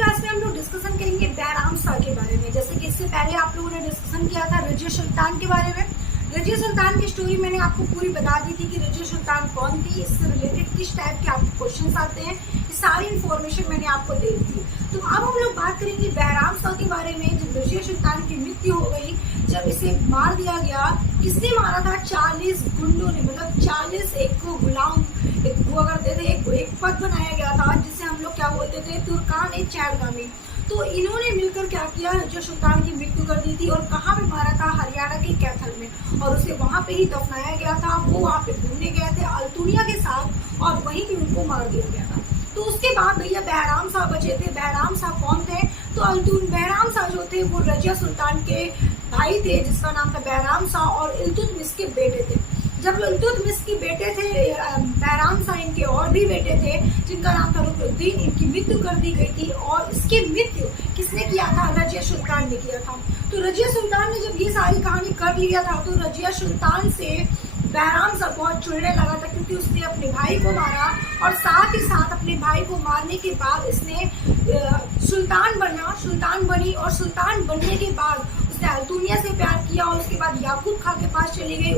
Class में हम लोग डिस्कशन करेंगे बैराम शाह के बारे में। जैसे कि इससे पहले आप लोगों ने डिस्कशन किया था रजिया सुल्तान के बारे में। रजिया सुल्तान की स्टोरी मैंने आपको पूरी बता दी थी कि रजिया सुल्तान कौन थी, इससे रिलेटेड किस टाइप के आपको क्वेश्चंस आते हैं, ये सारी इन्फॉर्मेशन मैंने आपको दे दी थी। तो अब हम लोग बात करेंगे बैराम शाह के बारे में। जब रजिया सुल्तान की मृत्यु हो गई, जब इसे मार दिया गया, किसने मारा था? 40 गुंडों ने, मतलब 40 एक को गुलाम एक हुआ करते थे, एक पद बनाया गया था जिसे हम लोग क्या बोलते थे, तुर्कान ए चैलगामी। तो इन्होंने मिलकर क्या किया, रजिया सुल्तान की मृत्यु कर दी थी। और कहाँ पे मारा था? हरियाणा के कैथल में, और उसे वहां पे ही दफनाया गया था। वो वहां पे घूमने गए थे अल्तुनिया के साथ और वहीं पे उनको मार दिया गया था। तो उसके बाद भैया बैराम शाह बचे थे। बैराम शाह कौन थे? तो बैराम शाह जो थे वो रजिया सुल्तान के भाई थे जिसका नाम था बैराम शाह, और इल्तुतमिश के बेटे थे। जब इल्तुतमिश के बेटे थे बैराम शाह, इनके और भी बेटे थे जिनका नाम था रुकनुद्दीन, इनकी मृत्यु कर दी गई थी। और इसकी मृत्यु किसने किया था? रजिया सुल्तान ने किया था। तो रजिया सुल्तान ने जब ये सारी कहानी कर लिया था, तो रजिया सुल्तान से बैराम शाह बहुत चिढ़ने लगा था, क्योंकि उसने अपने भाई को मारा और साथ ही साथ अपने भाई को मारने के बाद इसने सुल्तान बनी, और सुल्तान बनने के बाद उसने अल्तुनिया से प्यार किया, और उसके बाद याकूब खां के पास चली गई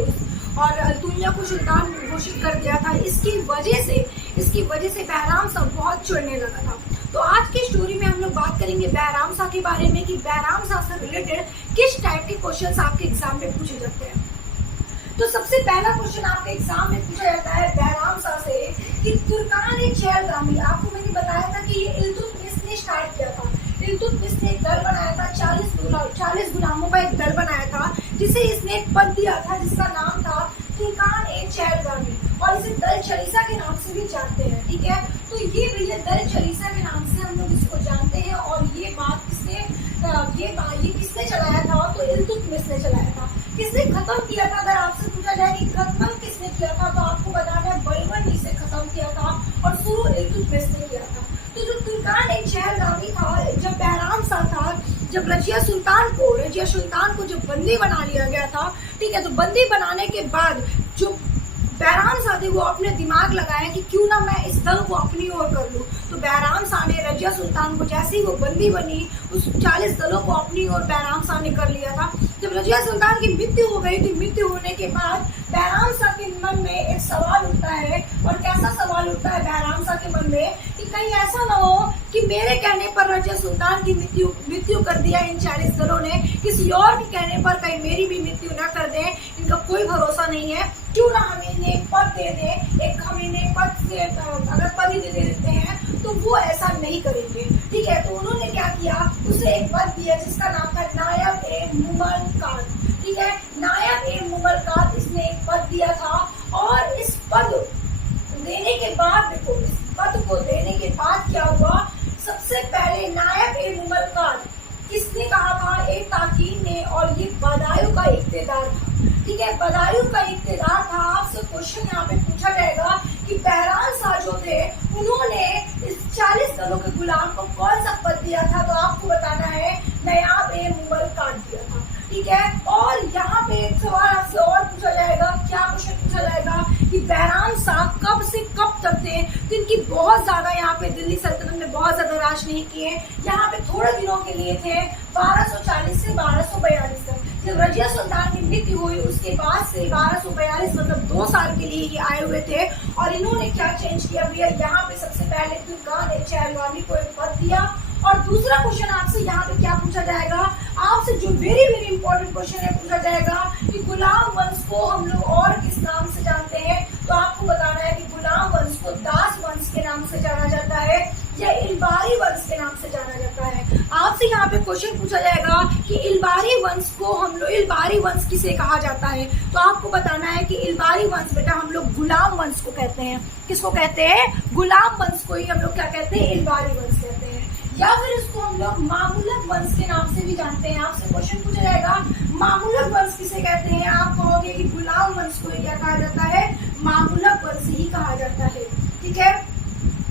और अल्तुनिया को सुल्तान घोषित कर दिया था। इसकी वजह से बैराम शाह बहुत चिढ़ने लगा था। तो आज की स्टोरी में हम लोग बात करेंगे बैराम शाह के बारे में कि बैराम शाह से रिलेटेड किस टाइप के क्वेश्चंस आपके एग्जाम में पूछे जाते हैं। तो सबसे पहला क्वेश्चन आपके एग्जाम में पूछा जाता है बैराम शाह से कि तुर्कान ए चैलगामी, आपको मैंने बताया था कि ये इल्तुतमिश ने स्टार्ट किया था। इल्तुतमिश ने एक दल बनाया था, 40 गुलामों का एक दल बनाया था, जिसे इसने एक पद दिया था जिसका नाम था तुर्कान ए चैलगामी, और इसे दल चलीसा के नाम से भी जानते हैं। ठीक है, तो ये भैया दल चलीसा के नाम से हम लोग इसको जानते हैं। और ये बात किसने चलाया था? तो इल्तुतमिश ने चलाया था। किसने खत्म किया था? अगर आपसे पूछा जाए कि खत्म किसने किया था, तो आपको बताना है बलबन से खत्म किया था, और शुरू इल्तुतमिश ने किया था। तो जो तुर्कान ए चैलगामी था, जब बैराम शाह था, जब रजिया सुल्तान को जब बंदी बना लिया गया था, ठीक है, तो बंदी बनाने के बाद जो बैराम शाह थे वो अपने दिमाग लगाए कि क्यों ना मैं इस दल को अपनी ओर कर लूं। तो बैराम शाह ने रजिया सुल्तान को, जैसे ही वो बंदी बनी, उस 40 दलों को अपनी ओर बैराम शाह ने कर लिया था। जब रजिया सुल्तान की मृत्यु हो गई थी, मृत्यु होने के बाद बैराम शाह के मन में एक सवाल उठता है। और कैसा सवाल उठता है बैराम शाह के मन में कि कहीं ऐसा ना हो कि मेरे कहने पर रजिया सुल्तान की मृत्यु कर दिया इन 40 दलों ने, किसी और के कहने पर कहीं मेरी भी मृत्यु न कर दें, इनका कोई भरोसा नहीं है। क्यों ना हम इन्हें एक पद दे दें, हम इन्हें पद से अगर पद ही दे देते हैं तो वो ऐसा नहीं करेंगे। ठीक है, तो उन्होंने क्या किया, उसे एक पद दिया जिसका नाम था नायब ए मुमलकात। ठीक है, नायब ए मुमलकात इसने एक पद दिया था। और इस पद देने के बाद, देखो, इस पद को देने के बाद क्या हुआ, सबसे पहले नायब ए मुमलकात किसने कहा था? एक ताकीन ने, और ये बदायूं का इक्तेदार था। ठीक है, बदायूं का इक्तेदार था। आपसे क्वेश्चन यहाँ पे पूछा जाएगा कि बैराम शाह जो थे उन्होंने इस 40 दलों के गुलाम को कौन सा पद दिया था? तो आपको बताना है नायब ए मुमलकात दिया था। ठीक है, और यहाँ पे एक सवाल आपसे और पूछा जाएगा। क्या क्वेश्चन पूछा जाएगा कि बैराम शाह कब से कब तक थे? तो इनकी बहुत ज्यादा यहाँ पे दिल्ली सल्तनत में बहुत ज्यादा राज नहीं किए, यहाँ पे थोड़े दिनों के लिए थे, 1240 से 1242 तक। जब रजिया सुल्तान की मृत्यु हुई उसके बाद से 1242, मतलब 2 साल के लिए ये आए हुए थे। और इन्होंने क्या चेंज किया भैया, यहाँ पे सबसे पहले तुर्कान ए चैलगामी को एक पद दिया। और दूसरा क्वेश्चन आपसे यहाँ पे क्या पूछा जाएगा, आपसे जो वेरी वेरी इंपॉर्टेंट क्वेश्चन है पूछा जाएगा कि गुलाम वंश को हम लोग और किस नाम से जानते हैं? तो आपको बताना है कि गुलाम वंश को दास वंश के नाम से जाना जाता है या इल्बारी वंश के नाम से जाना जाता है। आपसे यहाँ पे क्वेश्चन पूछा जाएगा कि इल्बारी वंश किसे कहा जाता है? तो आपको बताना है कि इल्बारी वंश बेटा हम लोग गुलाम वंश को कहते हैं। किसको कहते हैं? गुलाम वंश को ही हम लोग क्या कहते हैं? इल्बारी वंश कहते हैं। या फिर इसको हम लोग मामूलक वंश के नाम से भी जानते हैं। आपसे क्वेश्चन पूछा जाएगा मामूलक वंश किसे कहते हैं? आप कहोगे कि गुलाम वंश को क्या कहा जाता है? मामूलक वंश ही कहा जाता है। ठीक है,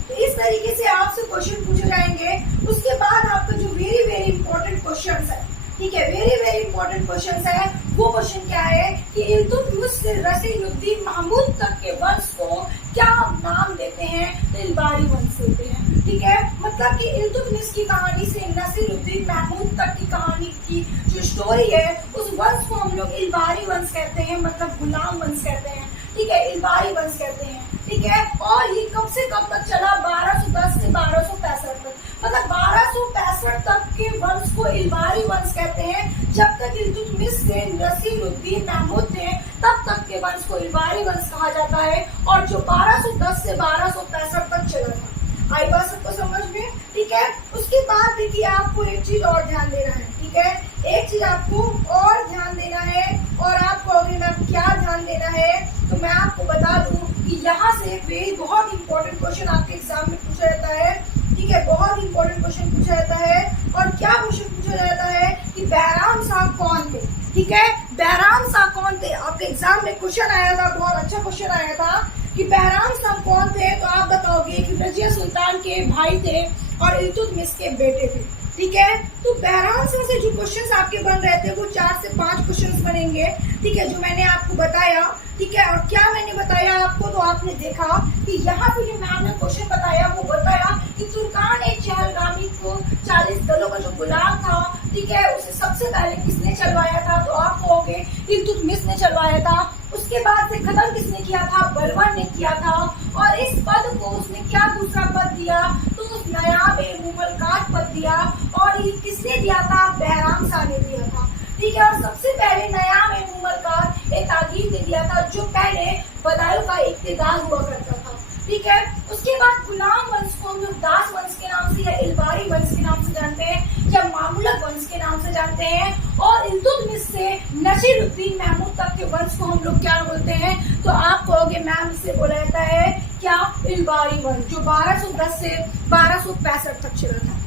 तो इस तरीके से आपसे क्वेश्चन पूछे जाएंगे। उसके बाद आपका जो वेरी वेरी इंपॉर्टेंट क्वेश्चन है, ठीक है, वेरी वेरी इंपॉर्टेंट क्वेश्चन है, वो क्वेश्चन क्या है कि इल्तुतमिश से रसीदुद्दीन महमूद तक के वंश को क्या नाम देते हैं? तो इल्बारी वंश देते हैं। ठीक है, मतलब कि इल्तुतमिश की कहानी से नसीरुद्दीन महमूद तक की कहानी की जो स्टोरी है, उस वंश को हम लोग इल्बारी वंश कहते हैं, मतलब गुलाम वंश कहते हैं, ठीक है, इल्बारी वंश कहते हैं, ठीक है। और ये कब से कब तक चला? 1210 से 1265 तक, मतलब 1265 तक के वंश को इल्बारी वंश कहते हैं। जब तक इल्तुतमिश से नसीरुद्दीन महमूद थे, तब तक के वंश को इल्बारी वंश कहा जाता है, और जो 1210 से 1265 तक चला था। आई बात सबको समझ में? ठीक है। उसके बाद देखिए आपको एक चीज और ध्यान देना है, ठीक है, एक चीज आपको और ध्यान देना है, और आप कहोगे मैम क्या ध्यान देना है, तो मैं आपको बता दूं कि यहाँ से भी बहुत इंपॉर्टेंट क्वेश्चन आपके एग्जाम में पूछा जाता है, ठीक है, बहुत इंपॉर्टेंट क्वेश्चन पूछा जाता है। और क्या क्वेश्चन पूछा जाता है कि बैराम शाह कौन थे, ठीक है, बैराम शाह कौन थे? आपके एग्जाम में क्वेश्चन आया था, बहुत अच्छा क्वेश्चन आया था कि बैराम शाह कौन थे, तो आप बताओगे कि रजिया सुल्तान के भाई थे और इल्तुतमिश के बेटे थे, ठीक है। तो बैराम शाह से जो क्वेश्चंस आपके बन रहे थे वो 4 से 5 क्वेश्चंस बनेंगे, ठीक है, जो मैंने आपको बताया, ठीक है। और क्या मैंने बताया आपको, तो आपने देखा कि यहाँ पे जो मैम ने क्वेश्चन बताया वो बताया कि तुर्कान ए चहलगामी को 40 दलों का जो गुलाम था, ठीक है, उसे सबसे पहले किसने चलवाया था, तो आप कहोगे इल्तुतमिश ने चलवाया था। उसके बाद से खत्म किसने किया था? बलबन ने किया था। और इस पद को उसने क्या दूसरा पद दिया, तो उस नायाब-ए-मुमलकात पद दिया, और ये किसने दिया था? बैराम शाह ने दिया था, ठीक है। और सबसे पहले नायाब-ए-मुमलकात एक ताकीद ने दिया था, जो पहले बदायूं का इक्तिदार हुआ करता था, ठीक है। उसके बाद गुलाम वंश को हम लोग दास वंश के नाम से या इल्बारी वंश के नाम से जानते हैं, या मामूलक वंश के नाम से जानते हैं। और इल्तुतमिश से नसीरुद्दीन महमूद तक के वंश को हम लोग क्या बोलते हैं, तो आप कहोगे मैम इसे बोला जाता है क्या? इल्बारी वंश, जो 1210 से 1265 तक चला था।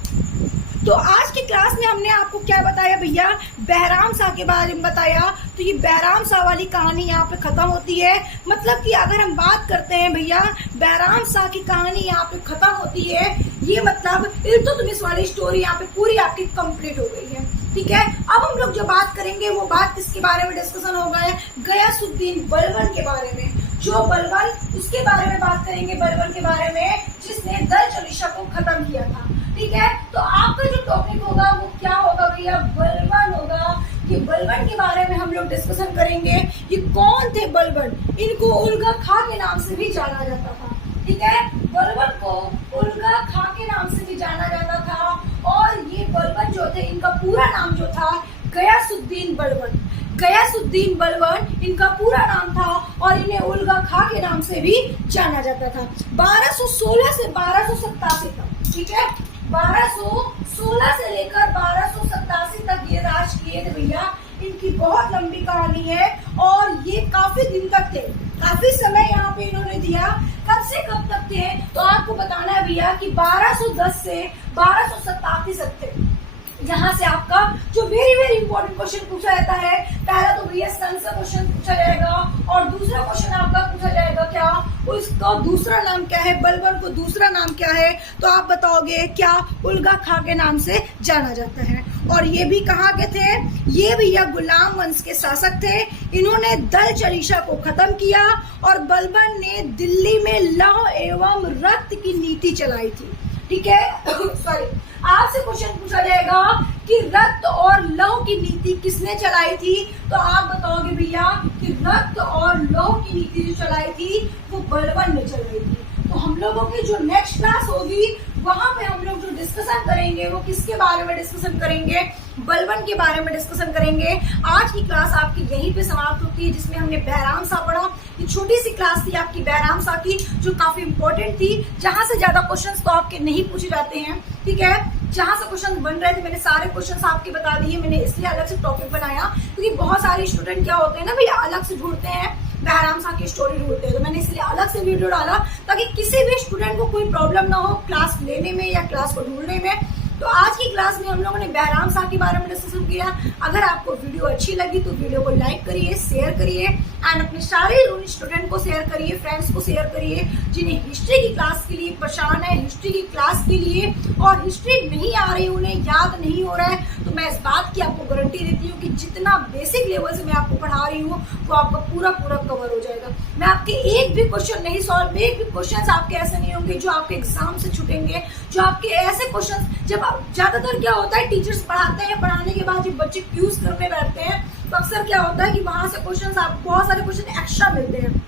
तो आज की क्लास में हमने आपको क्या बताया भैया? बैराम शाह के बारे में बताया। तो ये बैराम शाह वाली कहानी यहाँ पे खत्म होती है। मतलब कि अगर हम बात करते हैं भैया, बैराम शाह की कहानी यहाँ पे खत्म होती है, ये मतलब इल्तुतमिश वाली स्टोरी यहाँ पे पूरी आपकी कंप्लीट हो गई है, ठीक है। अब हम लोग जो बात करेंगे वो बात किसके बारे में डिस्कशन होगा है? गयासुद्दीन बलबन के बारे में। जो बलबन, उसके बारे में बात करेंगे, बलबन के बारे में जिसने दल चलिशा को खत्म किया था, ठीक है। तो आपका जो टॉपिक होगा वो क्या होगा भैया? बलबन होगा। कि बलबन के बारे में हम लोग डिस्कशन करेंगे। ये कौन थे बलबन? इनको उल्गा खां के नाम से भी जाना जाता था, ठीक है। बलबन को उल्गा खां के नाम से भी जाना जाता था। और ये बलबन जो थे, इनका पूरा नाम जो था गयासुद्दीन बलबन, गयासुद्दीन बलबन इनका पूरा नाम था, और इन्हें उल्गा खां के नाम से भी जाना जाता था। 1216 से 1287 तक, ठीक है, 1216 से लेकर 1287 तक ये राज किए थे भैया। इनकी बहुत लंबी कहानी है, और ये काफी दिन तक थे, काफी समय यहाँ पे इन्होंने दिया। कब से कब तक थे, तो आपको बताना है भैया कि 1210 से 1287 तक थे। यहाँ से आपका जो वेरी वेरी इंपॉर्टेंट क्वेश्चन पूछा जाता है, पहला तो भैया सन से क्वेश्चन पूछा जाएगा, और दूसरा क्वेश्चन आपका पूछा जाएगा क्या, उसका दूसरा नाम क्या है, बलबन को दूसरा नाम क्या है, तो आप बताओगे क्या? उल्गा खां के नाम से जाना जाता है। और ये भी कहाँ के थे? ये भैया गुलाम वंश के शासक थे। इन्होंने दल चलिशा को खत्म किया, और बलबन ने दिल्ली में लौह एवं रक्त की नीति चलाई थी, ठीक है। सॉरी, आपसे क्वेश्चन पूछा जाएगा कि रक्त और लौह की नीति किसने चलाई थी, तो आप बताओगे भैया कि रक्त और लौह की नीति जो चलाई थी वो बलबन ने चलाई थी। तो हम लोगों की जो नेक्स्ट क्लास होगी वहां पे हम लोग जो डिस्कशन करेंगे वो किसके बारे में डिस्कशन करेंगे? बलबन के बारे में डिस्कशन करेंगे। आज की क्लास आपकी यहीं पे समाप्त होती है, जिसमें हमने बैराम शाह पढ़ा। ये छोटी सी क्लास थी आपकी बैराम शाह की, जो काफी इंपॉर्टेंट थी, जहां से ज्यादा क्वेश्चंस तो आपके नहीं पूछे जाते हैं, ठीक है। जहां से क्वेश्चन बन रहे थे मैंने सारे क्वेश्चंस आपके बता दिए। मैंने इसलिए अलग से टॉपिक बनाया क्योंकि बहुत सारे स्टूडेंट क्या होते हैं ना भैया, अलग से ढूंढते हैं, बैराम शाह की स्टोरी ढूंढते हैं, तो मैंने इसलिए अलग से वीडियो डाला ताकि किसी भी स्टूडेंट को कोई प्रॉब्लम ना हो क्लास लेने में या क्लास को ढूंढने में। तो आज की क्लास में हम लोगों ने बैराम शाह के बारे में डिस्कशन किया। अगर आपको वीडियो अच्छी लगी तो वीडियो को लाइक करिए, शेयर करिए। एंड अपने सारे उन स्टूडेंट को शेयर करिए, फ्रेंड्स को शेयर करिए जिन्हें हिस्ट्री की क्लास के लिए परेशान है, हिस्ट्री की क्लास के लिए, और हिस्ट्री नहीं आ रही, उन्हें याद नहीं हो रहा है। तो मैं इस बात की आपको गारंटी देती हूँ कि जितना बेसिक लेवल से मैं आपको पढ़ा रही हूँ वो आपका पूरा पूरा कवर हो जाएगा। मैं आपके एक भी क्वेश्चन नहीं सॉल्व, एक भी क्वेश्चन आपके ऐसे नहीं होंगे जो आपके एग्जाम से छूटेंगे, जो आपके ऐसे क्वेश्चन, जब आप ज्यादातर क्या होता है टीचर्स पढ़ाते हैं, पढ़ाने के बाद जब बच्चे क्यूज करने बैठते हैं तो अक्सर क्या होता है कि वहां से क्वेश्चन, आपको बहुत सारे क्वेश्चन एक्स्ट्रा मिलते हैं।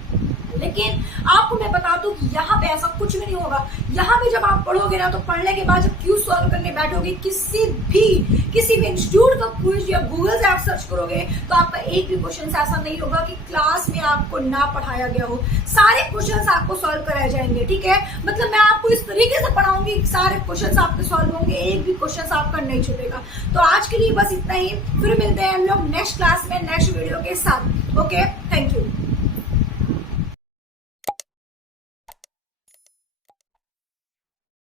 लेकिन आपको मैं बता दूं कि यहाँ पे ऐसा कुछ भी नहीं होगा। यहाँ पे जब आप पढ़ोगे ना तो पढ़ने के बाद जब क्यूज सॉल्व करने बैठोगे, किसी भी इंस्टीट्यूट का क्विज या गूगल से आप सर्च करोगे तो आपका एक भी क्वेश्चन ऐसा नहीं होगा कि क्लास में आपको ना पढ़ाया गया हो। सारे क्वेश्चन आपको सॉल्व कराए जाएंगे, ठीक है। मतलब मैं आपको इस तरीके से पढ़ाऊंगी, सारे क्वेश्चन आपके सॉल्व होंगे, एक भी क्वेश्चन आपका नहीं छूटेगा। तो आज के लिए बस इतना ही, फिर मिलते हैं हम लोग नेक्स्ट क्लास में नेक्स्ट वीडियो के साथ। Okay, thank you.